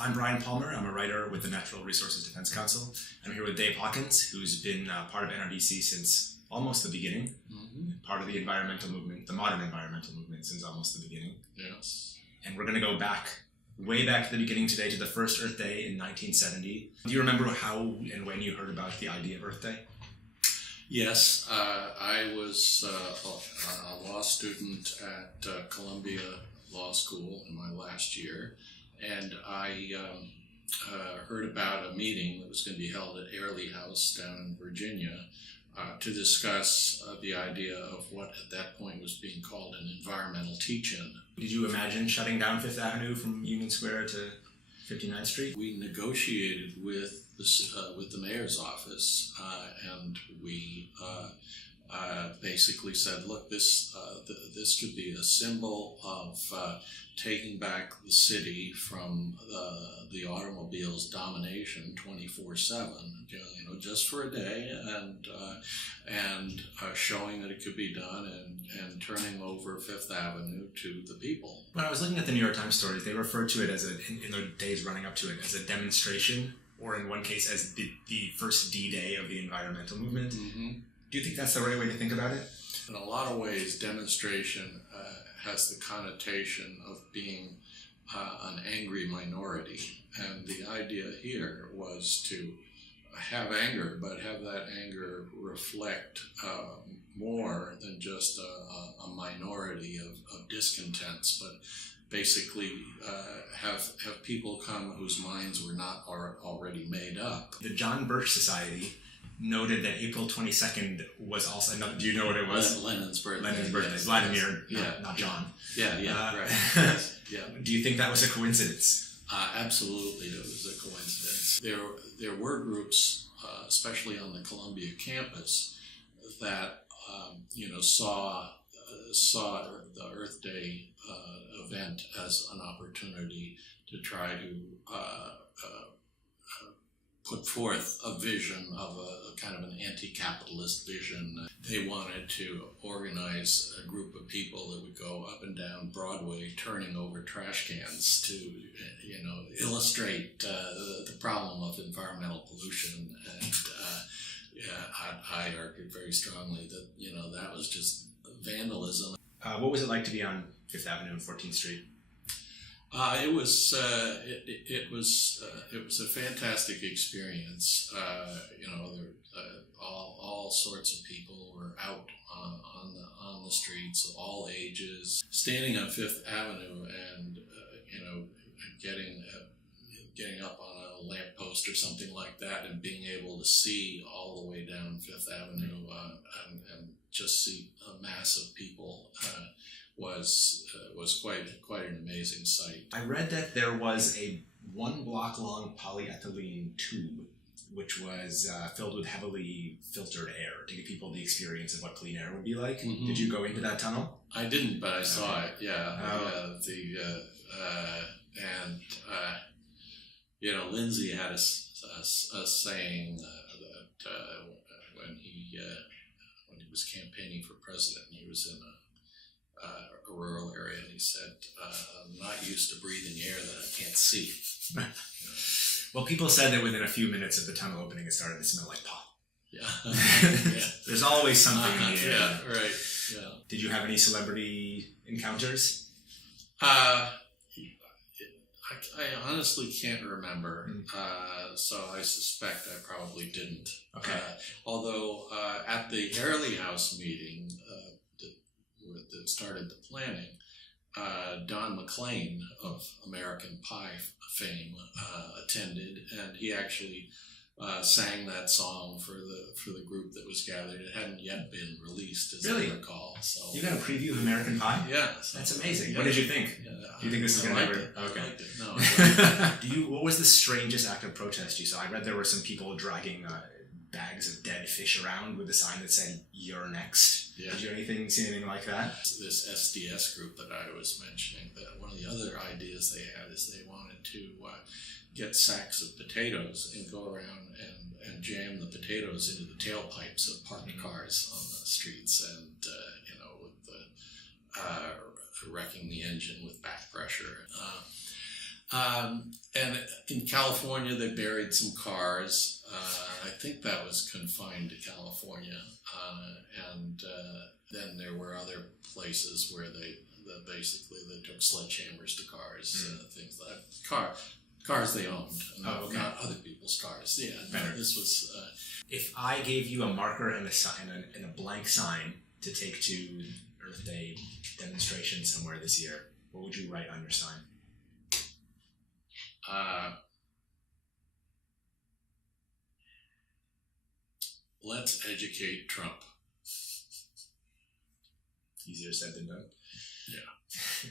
I'm Brian Palmer. I'm a writer with the Natural Resources Defense Council. I'm here with Dave Hawkins, who's been part of NRDC since almost the beginning, part of the environmental movement, the modern environmental movement, since almost the beginning. Yes. And we're going to go back, way back to the beginning today, to the first Earth Day in 1970. Do you remember how and when you heard about the idea of Earth Day? Yes, I was a law student at Columbia Law School in my last year, and I heard about a meeting that was going to be held at Airlie House down in Virginia to discuss the idea of what at that point was being called an environmental teach-in. Did you imagine shutting down Fifth Avenue from Union Square to 59th Street? We negotiated with the mayor's office, and we basically said, look, this could be a symbol of taking back the city from the automobile's domination 24/7, just for a day, and showing that it could be done, and turning over Fifth Avenue to the people. When I was looking at the New York Times stories, they referred to it as in the days running up to it as a demonstration, or in one case as the first D-Day of the environmental movement. Mm-hmm. Do you think that's the right way to think about it? In a lot of ways, demonstration has the connotation of being an angry minority. And the idea here was to have anger, but have that anger reflect more than just a minority of discontents, but basically have people come whose minds were not already made up. The John Birch Society noted that April 22nd was also another. Do you know what it was? Lenin's birthday. Lenin's birthday. Yes. Vladimir, Yeah. not John. Yeah, right. Yeah. Do you think that was a coincidence? Absolutely, it was a coincidence. There were groups, especially on the Columbia campus, that saw the Earth Day event as an opportunity to try to put forth a vision of a kind of an anti-capitalist vision. They wanted to organize a group of people that would go up and down Broadway turning over trash cans to, illustrate the problem of environmental pollution. And I argued very strongly that, that was just vandalism. What was it like to be on Fifth Avenue and 14th Street? It was a fantastic experience. All sorts of people were out on the streets of all ages, standing on Fifth Avenue, and getting up on a lamppost or something like that, and being able to see all the way down Fifth Avenue and just see a mass of people. Was quite an amazing sight. I read that there was a 1 block long polyethylene tube which was filled with heavily filtered air to give people the experience of what clean air would be like. Mm-hmm. Did you go into that tunnel? I didn't, but I saw it. Yeah. Lindsay had a saying that when he was campaigning for president, he was in a rural area, and he said, I'm not used to breathing air that I can't see. Well, people said that within a few minutes of the tunnel opening, it started to smell like pot. Yeah. There's always something in the air. Yeah, right. Yeah. Did you have any celebrity encounters? I honestly can't remember, so I suspect I probably didn't. Okay. Although at the Airlie House meeting that started the planning, Don McLean of American Pie fame attended, and he actually sang that song for the group that was gathered. It hadn't yet been released, as I recall. So you got a preview of American Pie? Yeah, that's amazing. Yeah. What did you think? Yeah, do you think this is going to ever? Okay. I liked it. No, I liked it. What was the strangest act of protest you saw? I read there were some people dragging bags of dead fish around with a sign that said "You're next." Yeah. Did you see anything like that? This SDS group that I was mentioning, that one of the other ideas they had is they wanted to get sacks of potatoes and go around and jam the potatoes into the tailpipes of parked cars on the streets, and with wrecking the engine with back pressure. And In California, they buried some cars. I think that was confined to California, and then there were other places where they took sledgehammers to cars, things like that. Cars they owned, not other people's cars. Yeah, no, this was. If I gave you a marker and a sign and a blank sign to take to Earth Day demonstration somewhere this year, what would you write on your sign? Let's educate Trump. Easier said than done. Yeah.